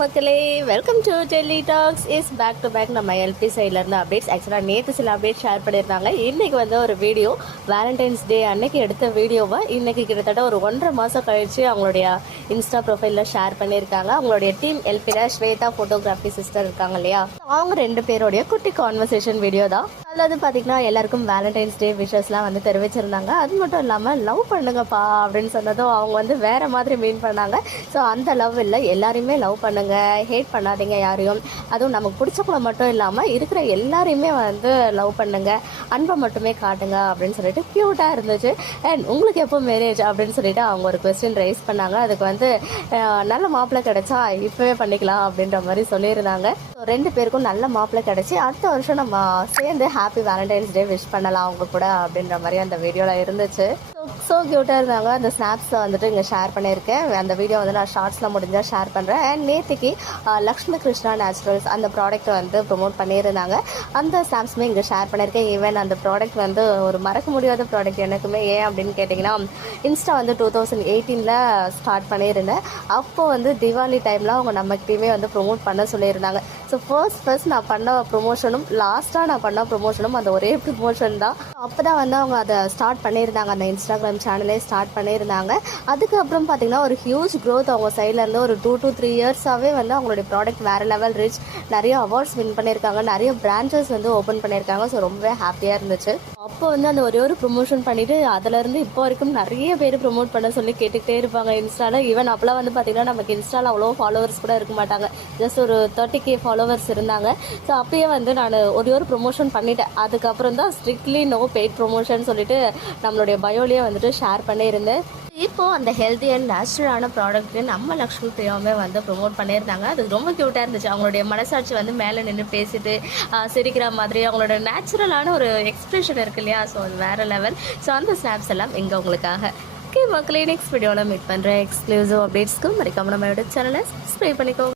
மக்களே welcome to Delhi talks is back to back நம்ம LP சைட்லேருந்து அப்டேட்ஸ் ஆக்சுவலாக நேற்று சில அப்டேட் ஷேர் பண்ணியிருந்தாங்க. இன்றைக்கி வந்து ஒரு வீடியோ வேலண்டைன்ஸ் டே அன்னைக்கு எடுத்த வீடியோவை இன்றைக்கி கிட்டத்தட்ட ஒரு ஒன்றரை மாதம் கழித்து அவங்களுடைய இன்ஸ்டா ப்ரொஃபைலில் ஷேர் பண்ணியிருக்காங்க. அவங்களுடைய டீம் எல்பிட ஸ்வேதா ஃபோட்டோகிராஃபி சிஸ்டர் இருக்காங்க இல்லையா? அவங்க ரெண்டு பேருடைய குட்டி கான்வர்சேஷன் வீடியோ தான். அதில் வந்து பார்த்தீங்கன்னா எல்லாருக்கும் வேலண்டைன்ஸ் டே விஷஸ்லாம் வந்து தெரிவிச்சிருந்தாங்க. அது மட்டும் இல்லாமல் லவ் பண்ணுங்கப்பா அப்படின்னு சொன்னதும் அவங்க வந்து வேற மாதிரி மீன் பண்ணாங்க. ஸோ அந்த லவ் இல்லை எல்லாரையுமே லவ் பண்ணுங்க ஹேட் பண்ணாதீங்க யாரையும். அதுவும் நமக்கு பிடிச்சவங்கள மட்டும் இல்லாமல் இருக்கிற எல்லாரையுமே வந்து லவ் பண்ணுங்க அன்பை மட்டுமே காட்டுங்க அப்படின்னு சொல்லிட்டு க்யூட்டாக இருந்துச்சு. அண்ட் உங்களுக்கு எப்போ மேரேஜ் அப்படின்னு சொல்லிட்டு அவங்க ஒரு கொஸ்டின் ரைஸ் பண்ணாங்க. அதுக்கு வந்து வந்து நல்ல மாப்பிள்ளை கிடைச்சா இப்போவே பண்ணிக்கலாம் அப்படின்ற மாதிரி சொல்லியிருந்தாங்க. ரெண்டு பேருக்கும் நல்ல மாப்பிள்ளை கிடைச்சி அடுத்த வருஷம் நம்ம சேர்ந்து ஹாப்பி வேலண்டைன்ஸ் டே விஷ் பண்ணலாம் அவங்க கூட அப்படின்ற மாதிரி அந்த வீடியோவில் இருந்துச்சு. ஸோ க்யூட்டாக இருந்தாங்க. அந்த ஸ்னாப்ஸை வந்துட்டு இங்கே ஷேர் பண்ணியிருக்கேன். அந்த வீடியோ வந்து நான் ஷார்ட்ஸில் முடிஞ்சால் ஷேர் பண்ணுறேன் அண்ட் நேற்றுக்கு லக்ஷ்மி கிருஷ்ணா நேச்சுரல்ஸ் அந்த ப்ராடக்ட்டை வந்து ப்ரொமோட் பண்ணியிருந்தாங்க. அந்த ஸ்னாப்ஸுமே இங்கே ஷேர் பண்ணியிருக்கேன். ஈவன் அந்த ப்ராடக்ட் வந்து ஒரு மறக்க முடியாத ப்ராடக்ட் எனக்குமே. ஏன் அப்படின்னு கேட்டிங்கன்னா இன்ஸ்டா வந்து டூ தௌசண்ட் எயிட்டீனில் ஸ்டார்ட் பண்ணியிருந்தேன். அப்போ வந்து திவாலி டைமில் அவங்க நம்மகிட்டையுமே வந்து ப்ரொமோட் பண்ண சொல்லியிருந்தாங்க. ஸோ ஃபர்ஸ்ட் ஃபர்ஸ்ட் நான் பண்ண ப்ரொமோஷனும் லாஸ்ட்டாக நான் பண்ண ப்ரொமோஷனும் அந்த ஒரே ப்ரொமோஷன் தான். அப்போ தான் வந்து அவங்க அதை ஸ்டார்ட் பண்ணியிருந்தாங்க அந்த இன்ஸ்டா இன்ஸ்டாகிராம் சேனலே ஸ்டார்ட் பண்ணியிருந்தாங்க. அதுக்கப்புறம் பார்த்தீங்கன்னா ஒரு ஹியூஜ் க்ரோத் அவங்க சைட்லேருந்து ஒரு டூ டூ த்ரீ இயர்ஸாகவே வந்து அவங்களுடைய ப்ராடக்ட் வேறு லெவல் ரீச் நிறைய அவார்ட்ஸ் வின் பண்ணியிருக்காங்க. நிறைய பிரான்ச்சஸ் வந்து ஓப்பன் பண்ணியிருக்காங்க. ஸோ ரொம்பவே ஹாப்பியாக இருந்துச்சு. அப்போ வந்து அந்த ஒரே ஒரு ப்ரொமோஷன் பண்ணிட்டு அதுலேருந்து இப்போ வரைக்கும் நிறைய பேர் ப்ரொமோட் பண்ண சொல்லி கேட்டுக்கிட்டே இருப்பாங்க இன்ஸ்டால. ஈவன் அப்போலாம் வந்து பார்த்தீங்கன்னா நமக்கு இன்ஸ்டால அவ்வளோ ஃபாலோவர்ஸ் கூட இருக்க மாட்டாங்க. ஜஸ்ட் ஒரு தேர்ட்டி கே ஃபாலோவர்ஸ் இருந்தாங்க. ஸோ அப்பயே வந்து நான் ஒரே ஒரு ப்ரொமோஷன் பண்ணிட்டேன். அதுக்கப்புறம் தான் ஸ்ட்ரிக்ட்லி நோ பெய்ட் ப்ரொமோஷன் சொல்லிட்டு நம்மளுடைய பயோலேயே வந்துட்டு ஷேர் பண்ணியிருந்தேன். இப்போ அந்த ஹெல்த்தி அண்ட் நேச்சுரலான ப்ராடக்ட் நம்ம லக்ஷ்மி பிரியாவே வந்து ப்ரொமோட் பண்ணியிருந்தாங்க. அது ரொம்ப க்யூட்டாக இருந்துச்சு. அவங்களுடைய மனசாட்சி வந்து மேலே நின்று பேசிட்டு சிரிக்கிற மாதிரி அவங்களோட நேச்சுரலான ஒரு எக்ஸ்பிரஷன் இருக்கு இல்லையா? ஸோ அது வேறு லெவல் ஸோ அந்த ஸ்னாப்ஸ் எல்லாம் இங்கே உங்களுக்காக. ஓகே மக்களே நெக்ஸ்ட் வீடியோவில் மீட் பண்ணுறேன் எக்ஸ்க்ளூசிவ் அப்டேட்ஸ்க்கு மறக்காம நம்மளோட சேனலை சப்ஸ்கிரைப் பண்ணிக்கோங்க.